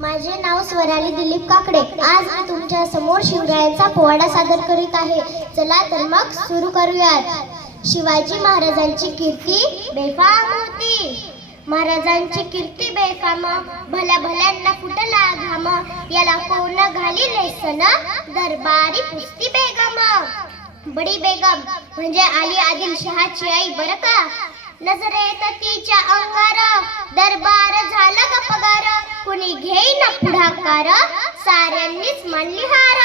माझे नाव स्वराली दिलीप काकडे. आज मी तुमच्या समोर शिवरायांचा पोवाडा सादर करीत आहे. चला तर मग सुरू करूयात. शिवाजी महाराजांची कीर्ती बेफाम होती. महाराजांची कीर्ती बेफाम, भल्या भल्यांना फुटला घाम. याला कोण घालीले सन, दरबारी पुसती बेगम. बडी बेगम म्हणजे आली आदिलशहाची आई बरं का. नजरेत तिच्या अंगार, दरबार झाला ग पगार. कुणी घेईन पुढाकार, साऱ्यांनीच मानली हार.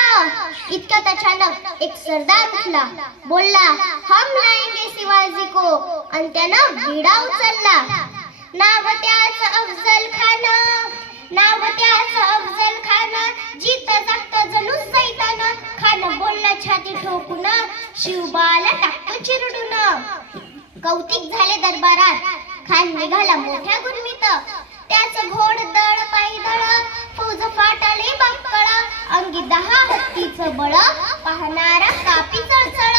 इतक्यात अचानक एक सरदार उठला, बोलला हम लाएंगे शिवाजी को, आणि त्यानं विडा उचलला. नाव त्याच अफजल खान, नाव त्याच अफजल खान. जीत जागत जणू सैतान. खान बोलला छाती ठोकून, शिवबाला टाकतो चिरडून. कौतिक झाले दरबारात, खान निघाला मोठ्या गुरमीत. त्याच घोडदळ पायदळ, फौज फाटाले बक्कळ. अंगी 10 हत्तीचं बळ, पाहणारा कापी चळचळ.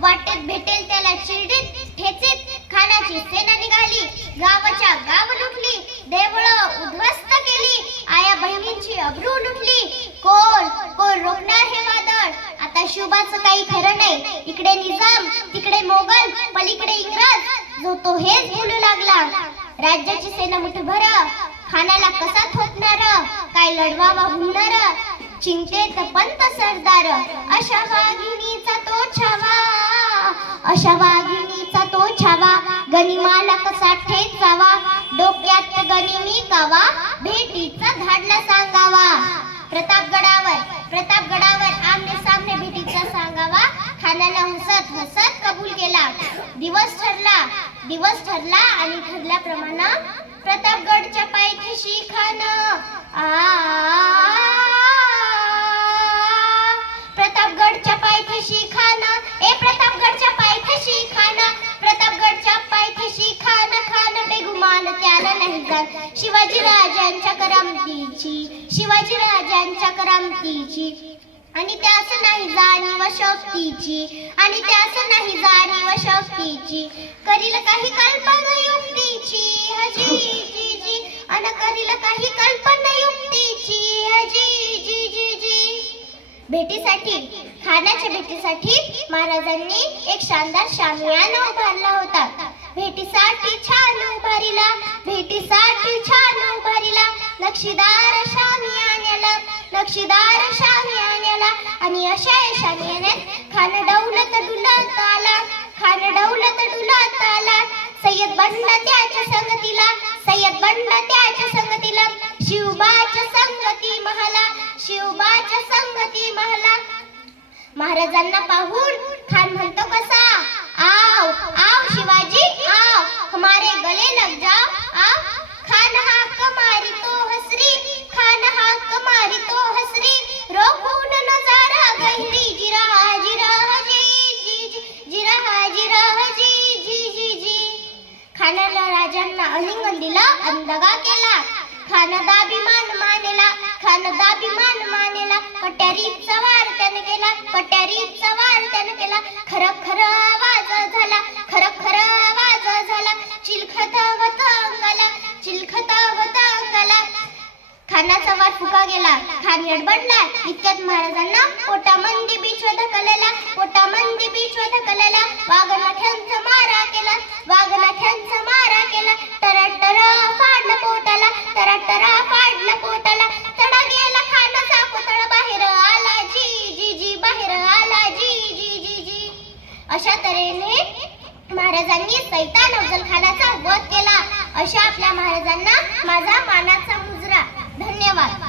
वाटेत भेटेल त्याला चिरडीत ठेचीत, खानाची सेना निघाली. गावाच्या गाव लुटली, देवळं उद्ध्वस्त केली. आया बहिणींची अब्रू लुटली. कोण कोण रोखणार हे वादळ. आता शिवबाचं काही खरं नाही. इकडे निजाम, तिकडे मोगल, पलीकडे इंग्रज. जो तो हेच बोलू लागला. राज्याची सेना मुठभर, खानाला कसा थोपणार. काय लढवावा हुनर, चिंतेत पंत सरदार. अशा वाघिणीचा तो छावा, अशा वाघिणीचा तो छावा. गनिमाला कसा ठेचावा, डोक्यात गनिमी कावा. भेटीचा धाडला सांगावा. प्रतापगडावर आमने सामने भेटीचा सांगावा. खानानं हसत हसत कबूल केला. दिवस ठरला आणि ठरल्याप्रमाणे प्रतापगडच्या पायथ्याशी खान. प्रतापगडच्या पायथ्याशी खान, ए प्रतापगडच्या पायथ्याशी खान. प्रतापगडच्या पायथ्याशी खान. खान बेगुमान त्याला नाही जाण. शिवाजी राजांच्या करामतीची आणि त्यास नाही जाणीव शक्तीची. आणि त्यास नाही जाणीव शक्तीची. करील काही कल्पना युक्तीची, हजी जी जी. अन करील काही कल्पना युक्तीची, हजी जी जी जी. खानाच्या भेटीसाठी महाराजांनी एक शानदार शामियाना उभारला होता. भेटीसाठी छान उभारीला नक्षीदार शामियान्याला. आणि अशा शामियान्यात खान डौलत डुलत आला. सय्यद बंड त्याच्या संगतीला. शिवबाच्या संगती महला. महाराजांना पाहून खान म्हणतो कसा, आओ आओ शिवाजी आओ, हमारे गले लग जाओ आओ. खान हाक मारितो हसरी. रोखून नजारा गहिरी. जिरहा जी जी जी. खानाला राजांना आलिंगन दिलं आणि दगा केला. खान दाभिमान मानेला. कट्यारीचा वार त्याने केला. खर आवाज झाला. चिलखत अंगाला. खानाचा वार फुका गेला. खान यडबडला. इतक्यात महाराजांना पोटामंदी बीच ढकलला. वाघनख्यांचा मारा केला. टराटरा फाडला पोटाला. तडा गेला खानाचा पुतळा बाहेर आला. जी. अशा तऱ्हेने महाराजांनी सैतान अफजल खानाचा वध केला. अशा आपल्या महाराजांना माझा मानाचा मुजरा. धन्यवाद.